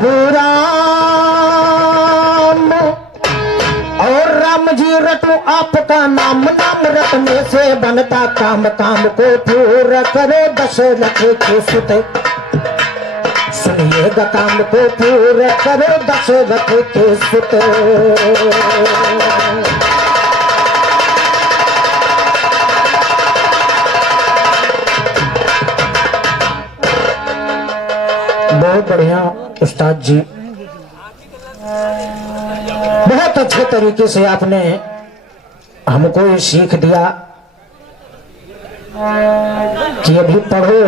प्रभु राम और राम जी रटू आपका नाम, नाम रटने से बनता काम, काम को पूरा करो दशरथ के सुत। सुनिएगा काम को पूरा करो दशरथ के सुत। बहुत बढ़िया उस्ताद जी, बहुत अच्छे तरीके से आपने हमको ये सीख दिया कि अभी पढ़ो,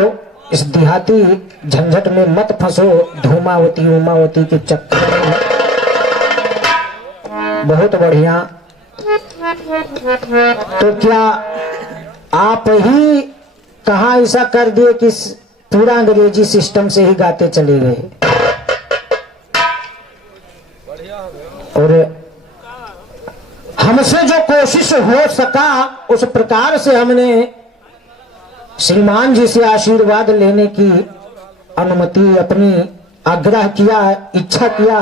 इस देहाती झंझट में मत फंसो, धूमावती उमावती के चक्कर में। बहुत बढ़िया। तो क्या आप ही कहाँ ऐसा कर दिए कि पूरा अंग्रेजी सिस्टम से ही गाते चले गए? और हमसे जो कोशिश हो सका उस प्रकार से हमने श्रीमान जी से आशीर्वाद लेने की अनुमति अपनी आग्रह किया, इच्छा किया।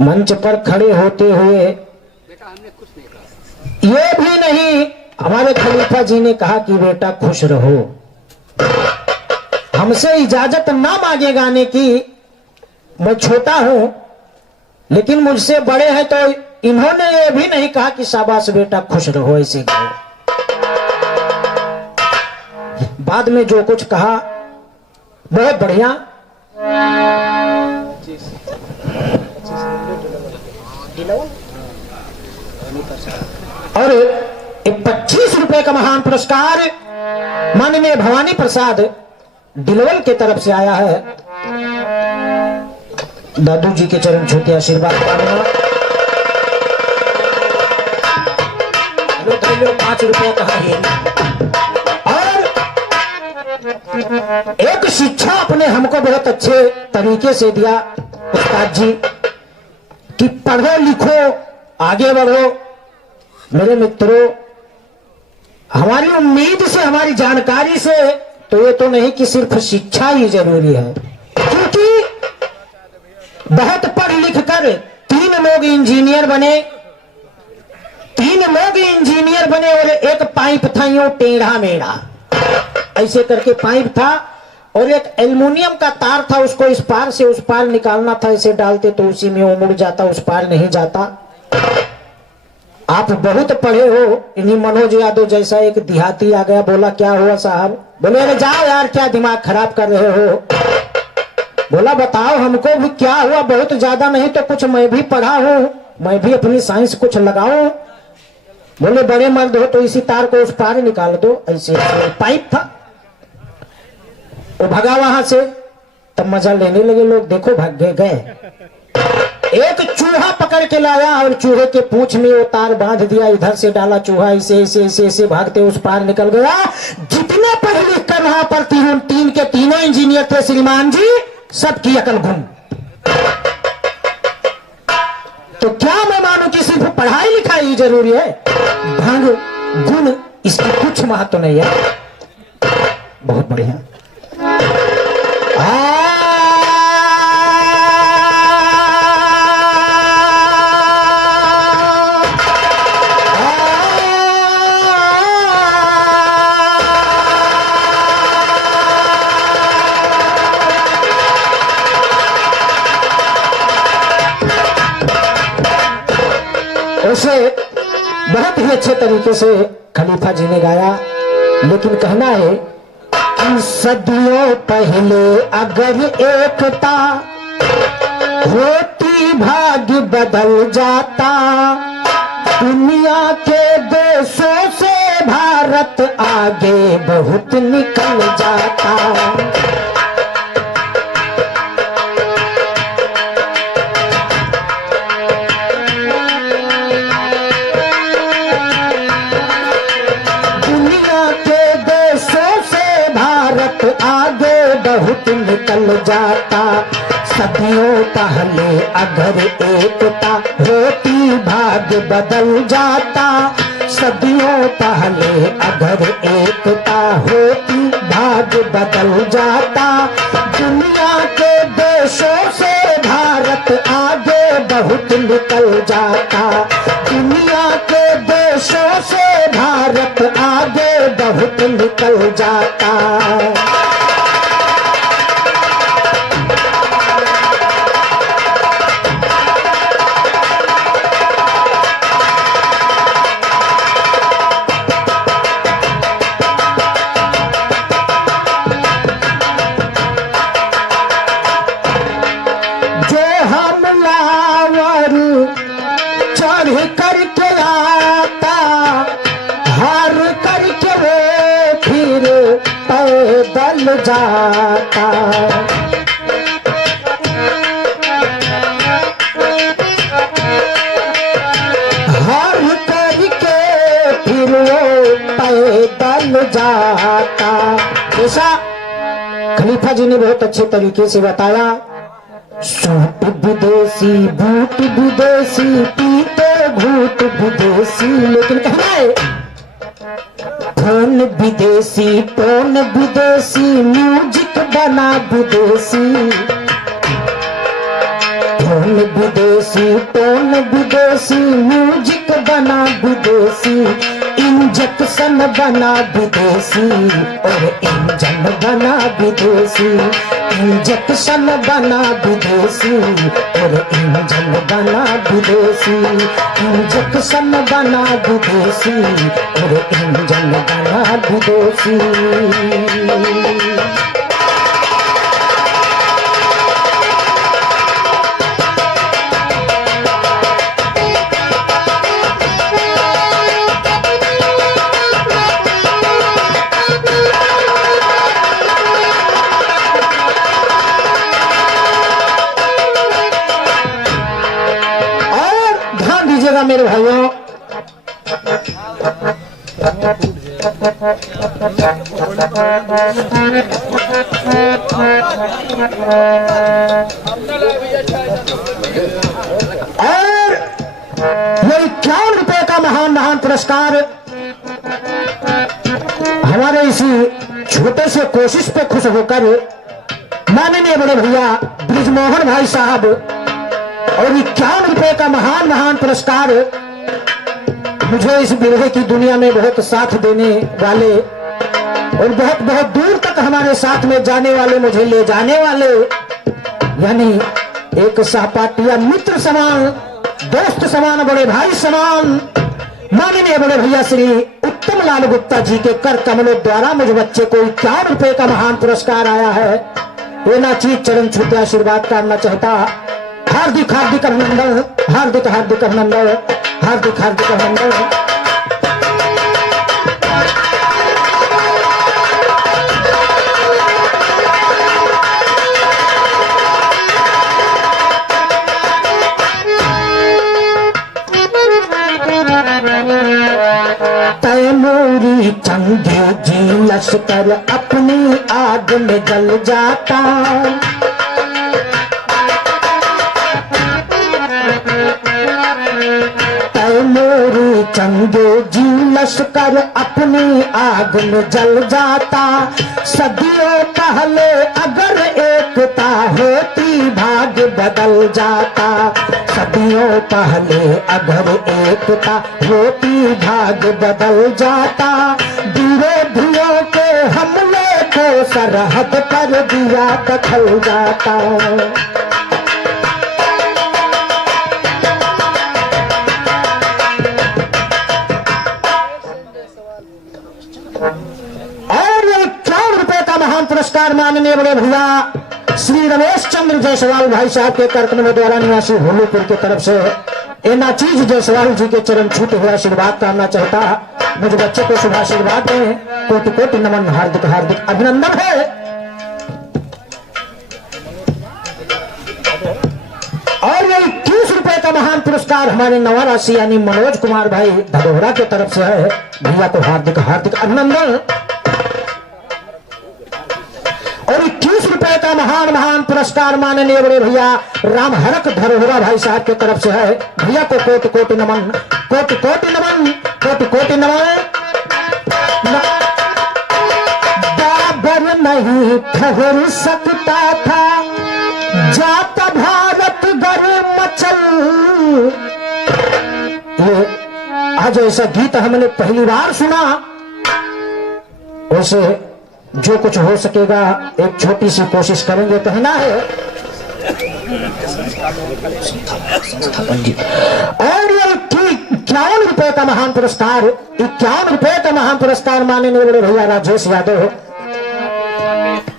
मंच पर खड़े होते हुए ये भी नहीं, हमारे खलीफा जी ने कहा कि बेटा खुश रहो। हमसे इजाजत ना मांगे गाने की, मैं छोटा हूं लेकिन मुझसे बड़े हैं, तो इन्होंने ये भी नहीं कहा कि शाबाश बेटा खुश रहो ऐसे गाओ। बाद में जो कुछ कहा बहुत बढ़िया। और 25 रुपए का महान पुरस्कार माननीय भवानी प्रसाद दिलवल के तरफ से आया है। दादू जी के चरण छूते आशीर्वाद पाना। 5 रुपया कहा है। और एक शिक्षा अपने हमको बहुत अच्छे तरीके से दिया उस्ताद जी कि पढ़ो लिखो आगे बढ़ो। मेरे मित्रों, हमारी उम्मीद से, हमारी जानकारी से तो ये तो नहीं कि सिर्फ शिक्षा ही जरूरी है, क्योंकि बहुत पढ़ लिख कर 3 लोग इंजीनियर बने, 3 लोग इंजीनियर बने और एक पाइप था यूं टेढ़ा मेढ़ा, ऐसे करके पाइप था और एक एल्युमिनियम का तार था, उसको इस पार से उस पार निकालना था, ऐसे डालते तो उसी में वो मुड़ जाता, उस पार नहीं जाता। आप बहुत पढ़े हो, इन्हीं मनोज यादव जैसा एक देहाती आ गया, बोला क्या हुआ साहब? बोले अरे जाओ यार, क्या दिमाग खराब कर रहे हो? बोला बताओ हमको भी क्या हुआ? बहुत ज्यादा नहीं तो कुछ मैं भी पढ़ा हूं, मैं भी अपनी साइंस कुछ लगाऊं। बोले बड़े मर्द हो तो इसी तार को उस पार निकाल दो। ऐसे पाइप था, वो भगा वहां से, तब मजा लेने लगे लोग, देखो भाग गए। एक चूहा पकड़ के लाया और चूहे के पूंछ में वो तार बांध दिया, इधर से डाला, चूहा ऐसे ऐसे ऐसे ऐसे भागते उस पार निकल गया। जितने पढ़ लिख कर वहां पर 3 के तीनों इंजीनियर थे श्रीमान जी, सबकी अकल घूम। तो क्या मैं मानूं कि सिर्फ पढ़ाई लिखाई जरूरी है? ढंग गुण इसकी कुछ महत्व नहीं है। बहुत बढ़िया। उसे बहुत ही अच्छे तरीके से खलीफा जी ने गाया, लेकिन कहना है कि सदियों पहले अगर एकता होती भाग्य बदल जाता, दुनिया के देशों से भारत आगे बहुत निकल जाता। आगे बहुत निकल जाता, सदियों पहले अगर एकता होती भाग्य बदल जाता, सदियों पहले अगर एकता होती भाग्य बदल जाता, दुनिया के देशों बहुत निकल जाता। दुनिया के देशों से भारत आगे बहुत निकल जाता। करके आता हार करके वो फिर पैदल जाता। हार करके फिर वो पैदल जाता। ऐसा खलीफा जी ने बहुत अच्छे तरीके से बताया। सूट विदेशी, बूट विदेशी, पीते घूट विदेशी, लेकिन कहना है फोन विदेशी, टोन विदेशी, म्यूजिक बना विदेशी। फोन विदेशी, टोन विदेशी, म्यूजिक बना विदेशी, इंजेक्शन बना विदेशी और इंजन बना विदेशी। इंजेक्शन बना विदेशी और इंजन बना विदेशी। इंजेक्शन बना विदेशी और इंजन बना विदेशी। मेरे भाइयों, और ये 51 रुपए का महान पुरस्कार हमारे इसी छोटे से कोशिश पे खुश होकर माननीय बड़े भैया ब्रिजमोहन भाई साहब और 51 रुपए का महान पुरस्कार मुझे इस बिरहे की दुनिया में बहुत साथ देने वाले और बहुत दूर तक हमारे साथ में जाने वाले, मुझे ले जाने वाले, यानी एक सहपाठिया मित्र समान, दोस्त समान, बड़े भाई समान माननीय बड़े भैया श्री उत्तम लाल गुप्ता जी के कर कमलों द्वारा मुझ बच्चे को 51 रुपए का महान पुरस्कार आया है। ये ना चीज चरण छूटे आशीर्वाद करना चाहता। हार्दिक अभिनंदन, हार्दिक अभिनंदन, हार्दिक अभिनंदन। तैमूरी चंगे जी लश्कर अपनी आग में जल जाता। तैमूरी चंगे जी लश्कर अपनी आग में जल जाता। सदियों पहले अगर एकता होती भाग बदल जाता। सदियों पहले अगर एकता होती भाग बदल जाता। विरोधियों के हमले को सरहद कर दिया दखल जाता। और 51 रुपए का महान पुरस्कार माननीय बड़े भैया श्री रमेश चंद्र जायसवाल भाई साहब के कार्यक्रम द्वारा निवासी होलीपुर की तरफ से एना चीज जायसवाल जी के चरण छूटे हुए आशीर्वाद करना चाहता। मुझे बच्चे को शुभ आशीर्वाद दें, कोटि कोटि नमन, हार्दिक अभिनंदन है। और ये 21 रुपए का महान पुरस्कार हमारे नवा राशि यानी मनोज कुमार भाई धदोहरा की तरफ से है। भैया को हार्दिक अभिनंदन। और 21 रुपए का महान पुरस्कार माननीय बड़े भैया राम हरक धरोहरा भाई साहब की तरफ से है। भैया को कोटि कोटि नमन, कोटि कोटि नमन, कोटि कोटि नमन। बाबर नहीं ठहर सकता था, जात भारत गर मचल ये आज ऐसा गीत हमने पहली बार सुना। वैसे जो कुछ हो सकेगा एक छोटी सी कोशिश करेंगे, कहना है। और ये 51 रुपए का महान पुरस्कार, 51 रुपए का महान पुरस्कार मानने वाले भैया राजेश यादव,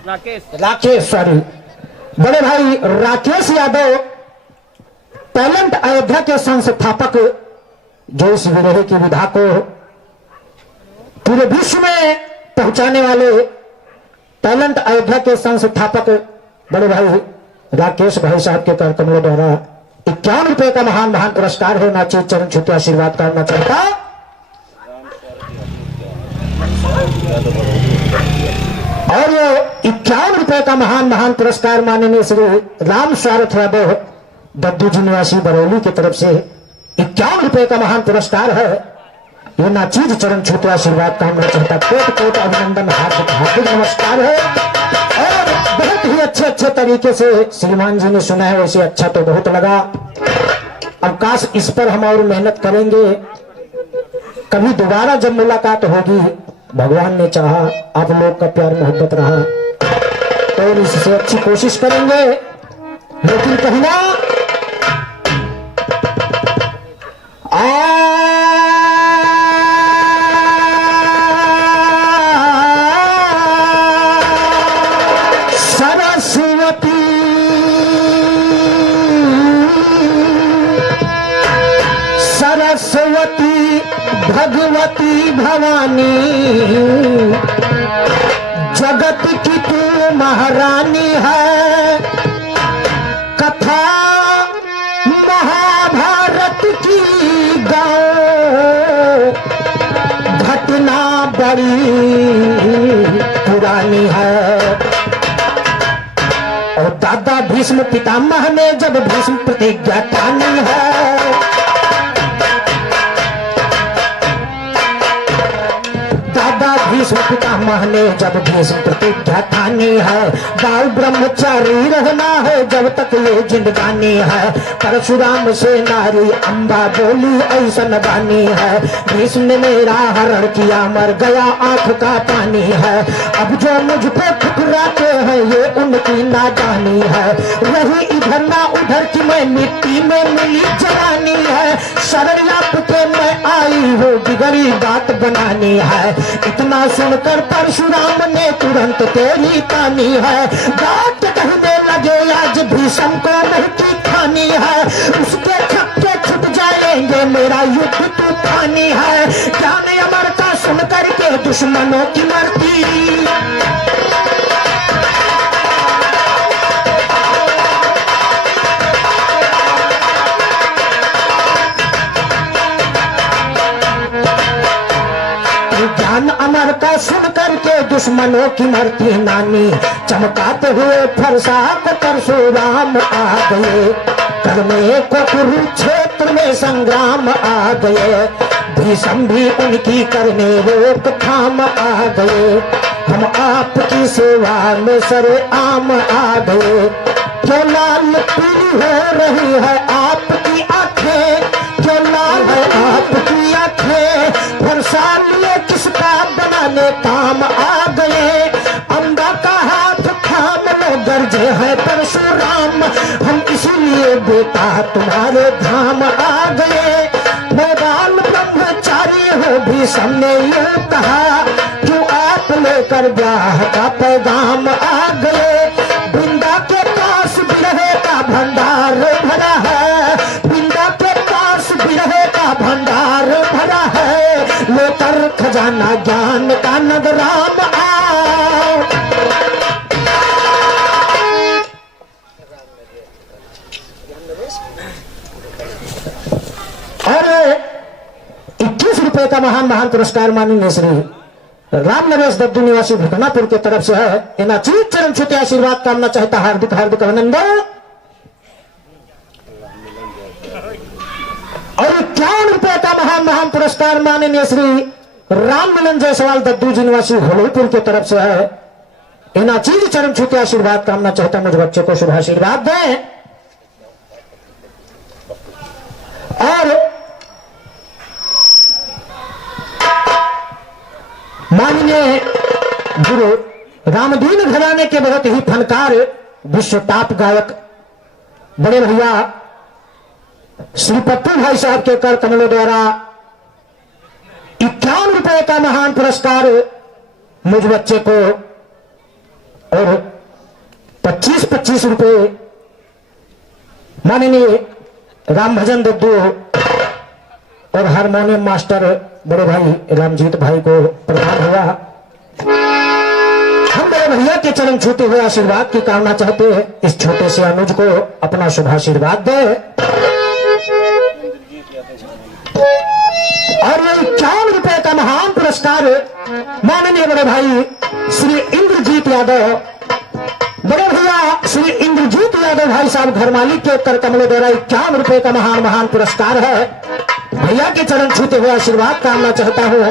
राकेश सॉरी, बड़े भाई राकेश यादव, टैलेंट अयोध्या के संस्थापक, जो इस विरह की विधा को पूरे विश्व में पहुंचाने वाले टैलेंट अयोध्या के संस्थापक बड़े भाई राकेश भाई साहब के कर कमलों द्वारा 51 रुपए का महान महान पुरस्कार है। नाचे चरण छूते आशीर्वाद करना चाहता। और ये 51 रुपए का महान महान पुरस्कार माननीय श्री राम स्वागत यादव दद्दू जी निवासी बरौली की तरफ से 51 रुपए का महान पुरस्कार है। ये ना चीज चरण छूते आशीर्वाद कामना चाहता। कोट कोट अभिनंदन, हार्दिक हार्दिक नमस्कार है। और बहुत ही अच्छे अच्छे तरीके से श्रीमान जी ने सुना है, वैसे अच्छा तो बहुत लगा। अब काश इस पर हम और मेहनत करेंगे, कभी दोबारा जब मुलाकात होगी, भगवान ने चाहा, आप लोग का प्यार मोहब्बत रहा तो इससे अच्छी कोशिश करेंगे। लेकिन कहना सरस्वती सरस्वती भगवती भवानी, जगत की तू महारानी है। कथा महाभारत की गाओ, घटना बड़ी पुरानी है। और दादा भीष्म पितामह ने जब भीष्म प्रतिज्ञा ठानी है, दादा भीष्म पितामह ने जब भीष्म प्रतिज्ञा ठानी है, बाल ब्रह्मचारी रहना है जब तक ये जिंदगानी है। परशुराम से नारी अम्बा बोली ऐसन बानी है, भीष्म ने मेरा हरण किया मर गया आंख का पानी है। अब जो मुझ पे ठुकराते हैं ये उनकी नादानी है, रही इधर ना उधर की मैं मिट्टी में मिली जवानी है। शरण आपके मैं आई हूँ बिगड़ी बात बनानी है। इतना सुनकर परशुराम ने तुरंत तेरी तानी है। बात कहने लगे आज भीष्म को नहीं की खानी है, उसके छक्के छुट जाएंगे मेरा युद्ध तूफानी है। ज्ञान अमर का सुनकर के दुश्मनों की मरती, ज्ञान अमर का सुन करके दुश्मनों की मरती नानी। चमकाते हुए फरसा को परशुराम आ गए, करने को कुरुक्षेत्र में संग्राम आ गए। भीष्म भी उनकी करने रोकथाम आ गए, हम आपकी सेवा में सरे आम आ गए। क्यों लाल पीली हो रही है आपकी आंखें, क्यों लाल है आपकी आंखें, फरसा लिए किसका बनाने काम आ गए। अम्बा का हाथ थाम लो गरजे है परशुराम, हम इसीलिए बेटा तुम्हारे धाम आ गए। मैं बाल ब्रह्मचारी हूँ भीष्म ने ये कहा, क्यों आप लेकर ब्याह का पैगाम आ गए। वृंदा के पास बिरहे का भंडार भरा है, वृंदा के पास बिरहे का भंडार भरा है। लेकर खजाना ज्ञान का नगराम आओ। और 21 रुपए का महान महान पुरस्कार माननीय श्री राम नरेश दद्दू निवासी भुकनापुर की तरफ से है। इना चीज चरण छूते आशीर्वाद कामना चाहता, हार्दिक हार्दिक अभिनंदन। और 51 रुपए का महान महान पुरस्कार माननीय श्री राम मिलन जायसवाल दद्दू जी निवासी होलपुर की तरफ से है। इना चीज चरण छूते आशीर्वाद कामना चाहता, मुझ बच्चे को शुभ आशीर्वाद दें। अपने घराने के बहुत ही फनकार विश्व टॉप गायक बड़े भैया श्री पप्पू भाई साहब के कर कमलों द्वारा 51 रुपए का महान पुरस्कार मुझ बच्चे को और 25-25 रुपए माननीय राम भजन दद्दू और हारमोनियम मास्टर बड़े भाई रामजीत भाई को प्रदान हुआ। हम बड़े भैया के चरण छूते हुए आशीर्वाद की कामना चाहते हैं, इस छोटे से अनुज को अपना शुभ आशीर्वाद दे। और ये 51 रुपए का महान पुरस्कार माननीय बड़े भाई श्री इंद्रजीत यादव, बड़े भैया श्री इंद्रजीत यादव भाई साहब घर मालिक के कर कमलों द्वारा 51 रुपए का महान पुरस्कार है। भैया के चरण छूते हुए आशीर्वाद कामना चाहता हूँ।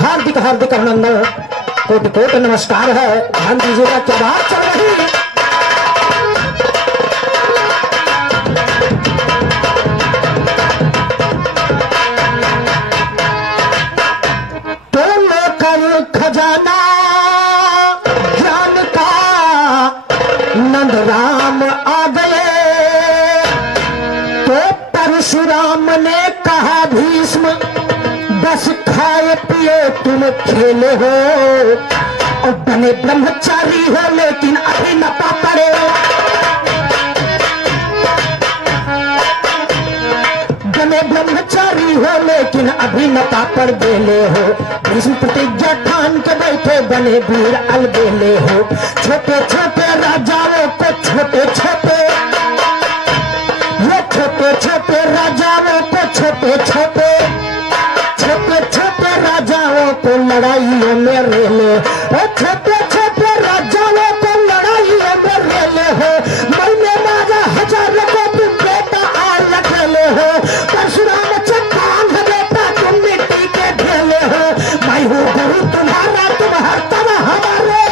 हार्दिक हार्दिक अभिनंदन, कोटि कोटि नमस्कार है। ध्यान दीजिएगा क्या बात चल रही है। तो लेकर खजाना ज्ञान का नंद राम आ गए, तो परशुराम ने कहा भीष्म बस खाए पिए तुम खेले हो, और बने ब्रह्मचारी हो लेकिन अभी न पड़े। बने ब्रह्मचारी हो लेकिन अभी न पड़ बेले हो, भीष्म प्रतिज्ञा ठान के बैठे बने वीर अलबेले हो। छोटे छोटे राजाओं को छोटे छोटे, ये छोटे छोटे राजाओं को छोटे छोटे, छोटे छोटे राजाओं को लड़ाइयों में रेले, छोटे छोटे राजाओं को लड़ाइयों में रेले हो। मैंने मारा हजारों को तुम बेटा आल अकेले हो, परशुराम चट्टान है बेटा तुम मिट्टी के ढेले हो। मैं हूँ गुरु तुम्हारा, तुम हर तरह हमारे।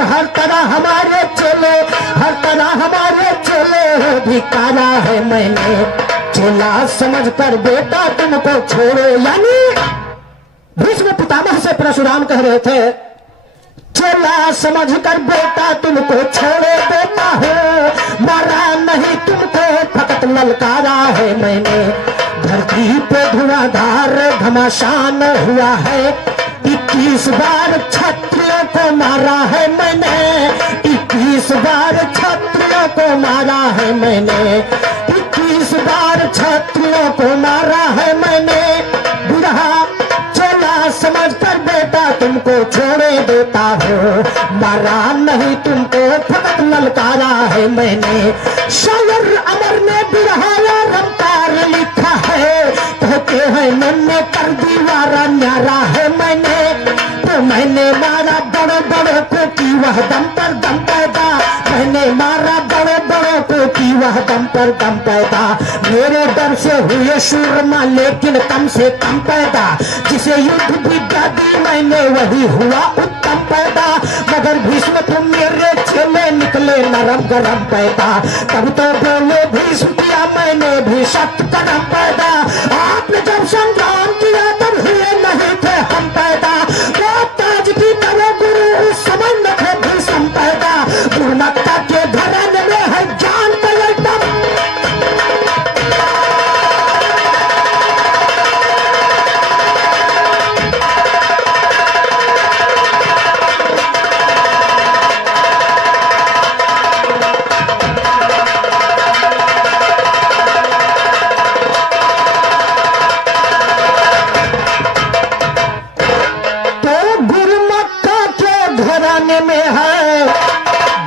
हर तरह हमारे चले, हर तरह हमारे चले, धिकारा है मैंने चेला समझकर बेटा तुमको छोड़ो। यानी भीष्म पितामह से परशुराम कह रहे थे चेला समझकर बेटा तुमको छोड़े देता हो, मारा नहीं तुमको फकत ललकारा है मैंने। धरती पे धुआंधार घमासान हुआ है, 21 बार क्षत्रियों को मारा है मैंने, 21 बार क्षत्रियों को मारा है मैंने, 21 बार क्षत्रियों को मारा है मैंने। बुढ़ा चला समझकर बेटा तुमको छोड़े देता हो, मारा नहीं तुमको फकत ललकारा है मैंने। शायर अमर ने बिरहाया रमकार लिखा है, कहते हैं मैंने कर दीवारा न्यारा है मैंने। तो मैंने मारा बड़े बड़े को की वह दम पर दम पैदा, मैंने मारा बड़े बड़े को की वह दम पर दम पैदा। मेरे डर से हुए शूरमा लेकिन कम से कम पैदा, जिसे युद्ध विद्या दी मैंने वही हुआ उत्तम पैदा। मगर भीष्म तुम मेरे चेले निकले नरम गरम पैदा, तब तो बोले भीष्म किया मैंने भी सत्य कदम पैदा। आपने जब संग्राम किया तब हुए नहीं थे हम पैदा, ताज की तरह गुरु समझ न थे भीष्म पैदा। गुरुमत्ता के घराने में है ज्ञान का एकदम, में है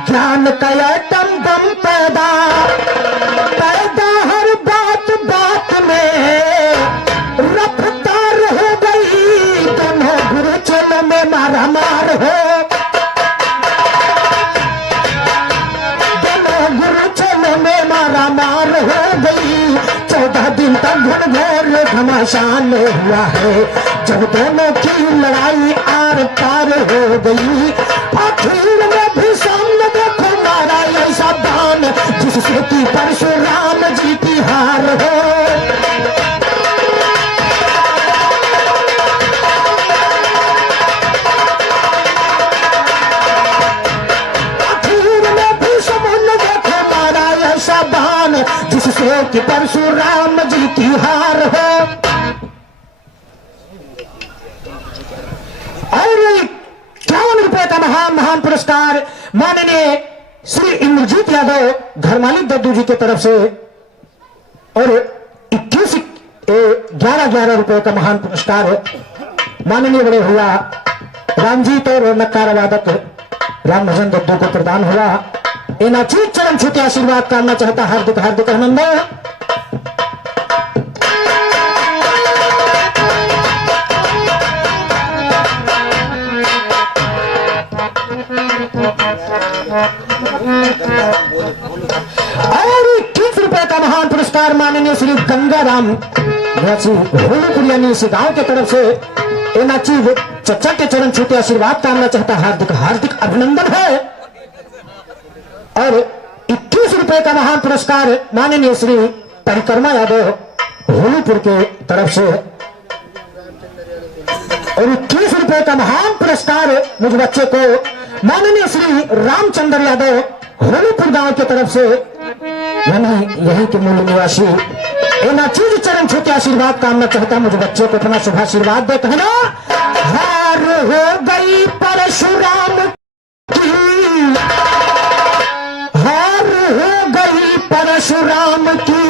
ज्ञान का आइटम दम पैदा, पैदा हर बात बात में रफ्तार हो गई। दोनों गुरु चेलों में मारा मार हो, दोनों गुरु चेलों में मारा मार हो गई। 14 दिन तक घनघोर घमासान हुआ है, जब दोनों की लड़ाई आर पार हो गई। आखिर में भी सामने देखो कि परशुराम जी की हार हो। और 51 रुपए का महान पुरस्कार माननीय श्री इंद्रजीत यादव घर मालिक दद्दू जी की तरफ से, और 11 रुपए का महान पुरस्कार माननीय बड़े हुआ रामजीत और नक्कारा वादक राम भजन दद्दू को प्रदान हुआ। इन चीज चरण छूटे आशीर्वाद करना चाहता हार्दिक हार्दिक अभिनंदन। और 21 रुपए का महान पुरस्कार माननीय श्री गंगाराम होलीपुर यानी इस गांव के तरफ से एनाची चचा के चरण छूटे आशीर्वाद करना चाहता हार्दिक हार्दिक अभिनंदन है। और 21 रुपए का महान पुरस्कार माननीय श्री परिक्रमा यादव होलीपुर के तरफ से, और 21 रुपए का महान पुरस्कार मुझ बच्चे को माननीय श्री रामचंद्र यादव होलीपुर गांव की तरफ से, यानी यही के मूल निवासी एना चीज चरण छूटे आशीर्वाद कामना चाहता मुझ बच्चे को अपना शुभ आशीर्वाद दे। कहना हार हो गई परशुराम की, हार हो गई परशुराम की,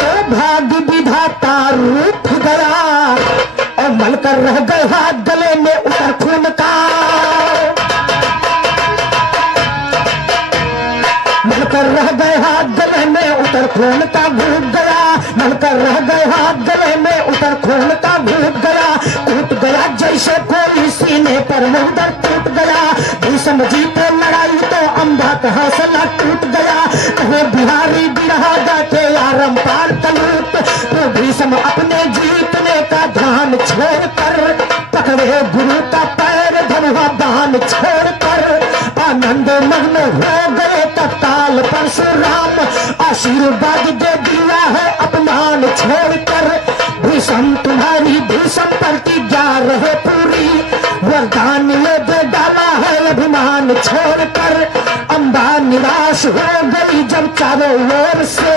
तो भाग्य विधाता रूठ गया और मलकर रह गए हाथ गले में उतर खून का, मलकर रह गए हाथ गले में उतर खून का घूट गया, मलकर रह गए हाथ गले में उतर खून का घूट गया, टूट गया जैसे कोई सीने पर मुंदर टूट गया, भीषम जीते लड़ाई तो अम्बा का हौसला टूट गया, कहे बिहारी बिरहा जाके आरम पार तलूट, तो भीषम अपने जीतने का ध्यान छोड़कर पकड़े गुरु का पैर धनुहा बाण छोड़कर आनंद मग्न हो गए तत्काल परशुराम, आशीर्वाद दे दिया है अपमान छोड़कर, भीषम तुम्हारी भीषम प्रतिज्ञा रहे पूरी, वरदान ये दे डाला है अभिमान छोड़कर, अम्बा निराश हो गई जब चारों ओर से,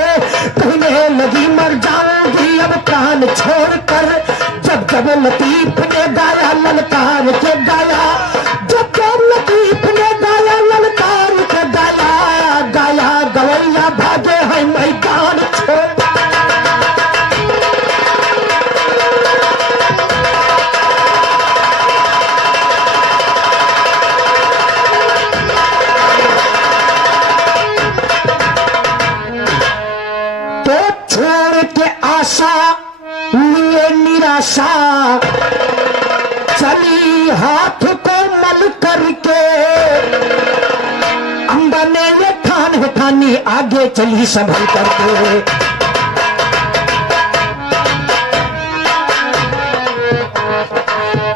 कहने लगी मर जाऊंगी अब प्राण छोड़कर, जब जब लतीफ ने गाया ललकार के गाया, जब जब लतीफ ने गाया ललकार के गाया, गाया गवैया भागे है मैदान छोड़, तो छोड़ के आशा लिए निराशा, चली हाथ को मल करके, अम्बा ने ये ठान ठानी आगे चली संभल करके,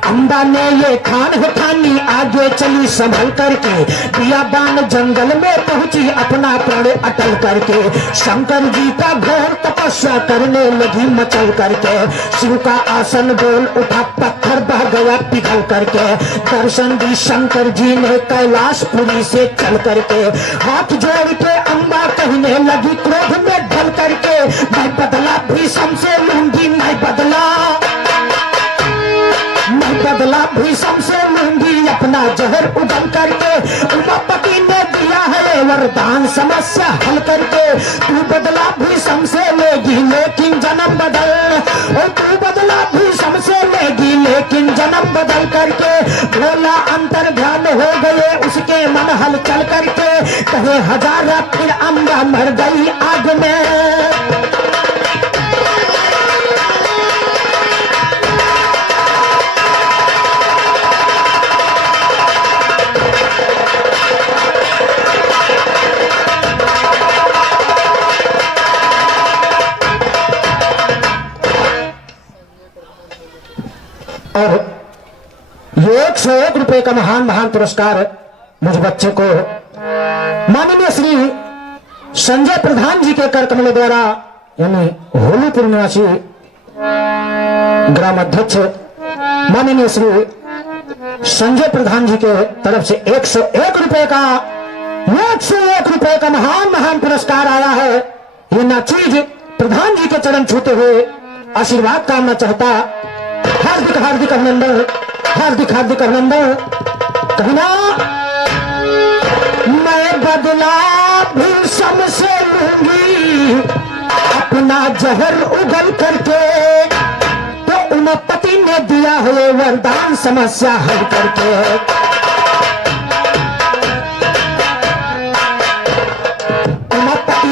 अम्बा ने ये ठान ठानी आगे चली संभल करके, बियाबान जंगल में पहुंची अपना प्राण अटल करके, शंकर जी का घोर तपस्या करने लगी मचल करके, शिव का आसन बोल उठा पत्थर बह गया पिघल करके, दर्शन दी शंकर जी ने कैलाशपुरी से चल करके, हाथ जोड़ के अम्बा कहने लगी क्रोध में ढल करके, मैं बदला भीषम से लूंगी मैं बदला, मैं बदला भीषम से लूंगी अपना जहर उगल करके, उमापति ने दिया है वरदान समस्या हल करके, तू बदला भीषम से लेगी लेकिन जन्म बदल, और तू बदला भीषम से लेगी लेकिन जन्म बदल करके, बोला अंतर ध्यान हो गए उसके मन हल चल करके, कहे हजारा फिर अम्बा मर गई आग में, और ये 101 रुपए का महान पुरस्कार मुझ बच्चे को माननीय श्री संजय प्रधान जी के कर कमलों द्वारा यानी होलीपुर निवासी ग्राम अध्यक्ष माननीय श्री संजय प्रधान जी के तरफ से 101 रुपए का 101 रुपए का महान पुरस्कार आया है। ये नाचीज प्रधान जी के चरण छूते हुए आशीर्वाद कामना चाहता। हार्दिक हार्दिक अभिनंदन, हार्दिक हार्दिक अभिनंदन। कहना मैं बदला भीषम से लूंगी अपना जहर उगल करके, तो उमापति ने दिया है वरदान समस्या हल करके।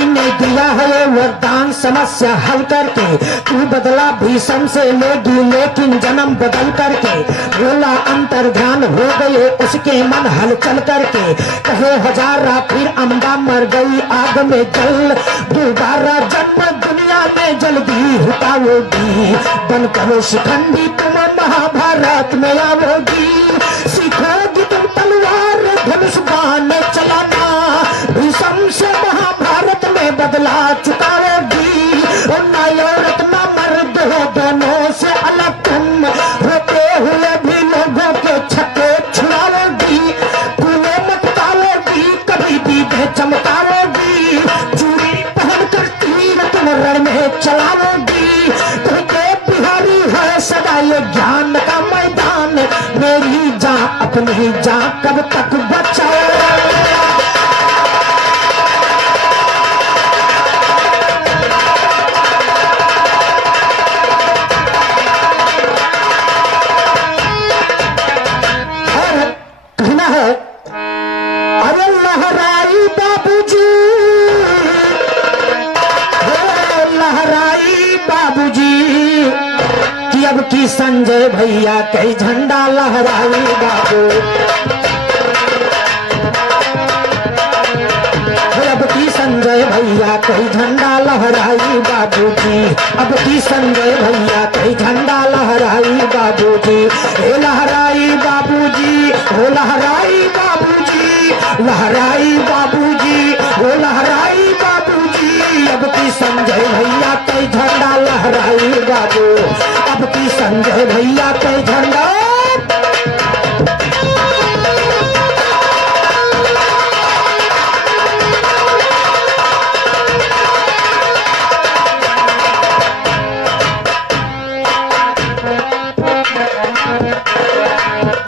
ने दिया है वरदान समस्या हल करके, तू बदला भीषम से लेगी लेकिन जन्म बदल करके। बोला अंतर ध्यान हो गए उसके मन हल चल करके। कहे हजारा फिर अम्बा मर गई आग में जल, दोबारा जन्म दुनिया में जल्दी हुटाओगी। बन करो शिखंडी तुम महाभारत में आओगी, सीखोगी तुम तलवार धनुष बाण चलाना। भीषम से महाभारत में बदला चुकाओगी, और ना औरत ना मर्द हो दोनों से अलग तुम, होते हुए भी लोगों के छक्के छुड़ाओगी। कूले मटकाओगी कभी भी चमकाओगी, चूड़ी पहन कर तीर तुम रण में चलाओगी। तुझे बिहारी है सदा ये ज्ञान का मैदान, मेरी जान अपनी जान कब तक बचाओ। अरे लहराई बाबूजी, लहराई बाबूजी, कि अब की संजय भैया कई झंडा लहराई बाबू। अब की संजय भैया कई झंडा लहराई बाबूजी, अब की संजय भैया कई झंडा लहराई बाबूजी। हे लहराई बाबूजी, हो लहराई बाबूजी, लहराई बाबूजी, हो लहराई बाबूजी। अब की संजय भैया कई झंडा लहराई बाबू, अब की संजय भैया कई झंडा।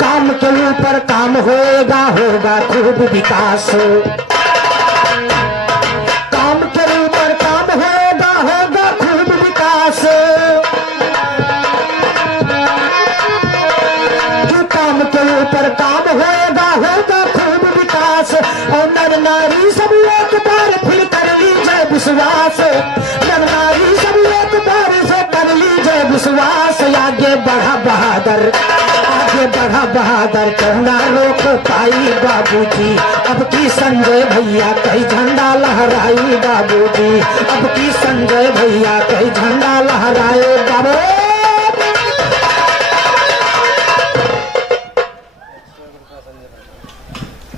काम के ऊपर काम होगा, होगा खूब विकास। काम के ऊपर काम होगा, होगा खूब विकास। कि काम के ऊपर काम होगा, होगा खूब विकास। और नर नारी सब एक बार फिर कर लीजिए विश्वास, नर नारी सब एक बार से कर लीजिए विश्वास। आगे बढ़ा बहादुर, आगे बढ़ा बहादुर, कहना रोक पाई बाबूजी। अब की संजय भैया कई झंडा लहराई बाबूजी, अब की संजय भैया कई झंडा लहराए बाबू।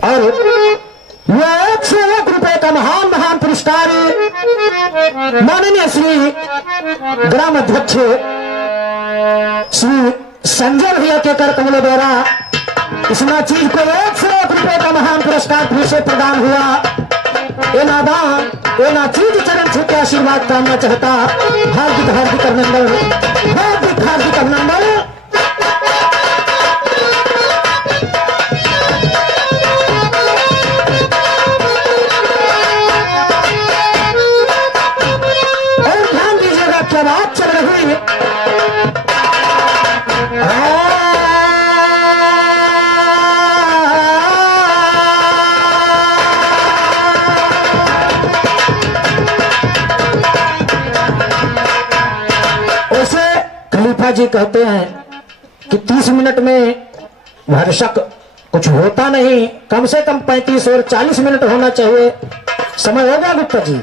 और वो 101 रुपए का महान महान पुरस्कार माननीय श्री ग्राम अध्यक्ष श्री संजय भैया के कर कमलों द्वारा इस चीज को 101 रुपए का महान पुरस्कार फिर से प्रदान हुआ। ये नादान ये नाचीज चरण छू के आशीर्वाद कामना चाहता। हार्दिक हार्दिक अभिनंदन, हार्दिक हार्दिक अभिनंदन। और ध्यान दीजिएगा क्या बात चल रही है। खलीफा जी कहते हैं कि 30 मिनट में भरसक कुछ होता नहीं, कम से कम 35 और 40 मिनट होना चाहिए। समय होगा गुप्ता जी?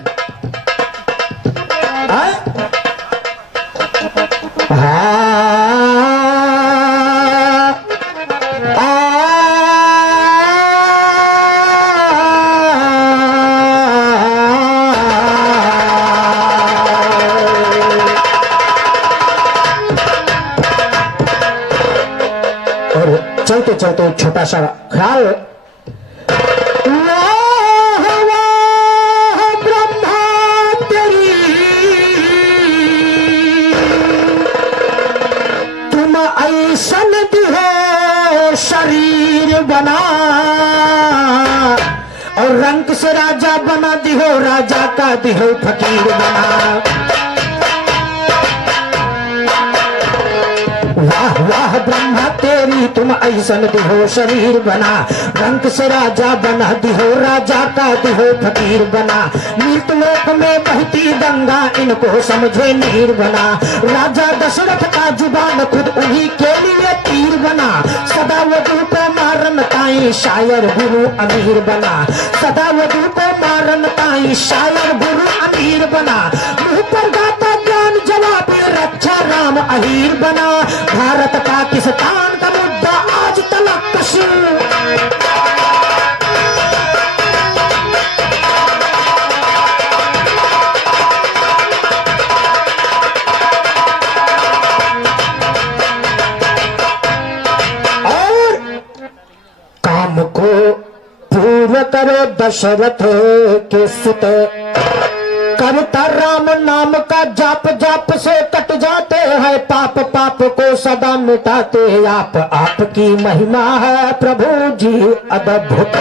चलते चलते एक छोटा सा ख्याल। वाह वाह ब्रह्मा तेरी राजा बना दिहो, राजा का दिहो फकीर बना। वाह वाह ब्रह्मा तेरी तुम ऐसन दिहो शरीर बना, रंग से राजा बना दिहो, राजा का दिहो फकीर बना। मृत लोक में बहती गंगा इनको समझे नीर बना, राजा दशरथ का जुबान खुद उन्हीं के लिए तीर बना। सदा वधु को मारन ताई शायर गुरु अमीर बना, सदा वधु को मारन ताई शायर गुरु अमीर बना। मुंह पर गाता ज्ञान जवाब रक्षा राम अहीर बना। भारत पाकिस्तान का मुद्दा आज तलक कशी, और काम को पूर्ण करो दशरथ के सुत, करता राम नाम का जाप, जाप से कट जाते हैं पाप, पाप को सदा मिटाते आप। आपकी महिमा है प्रभु जी अद्भुत।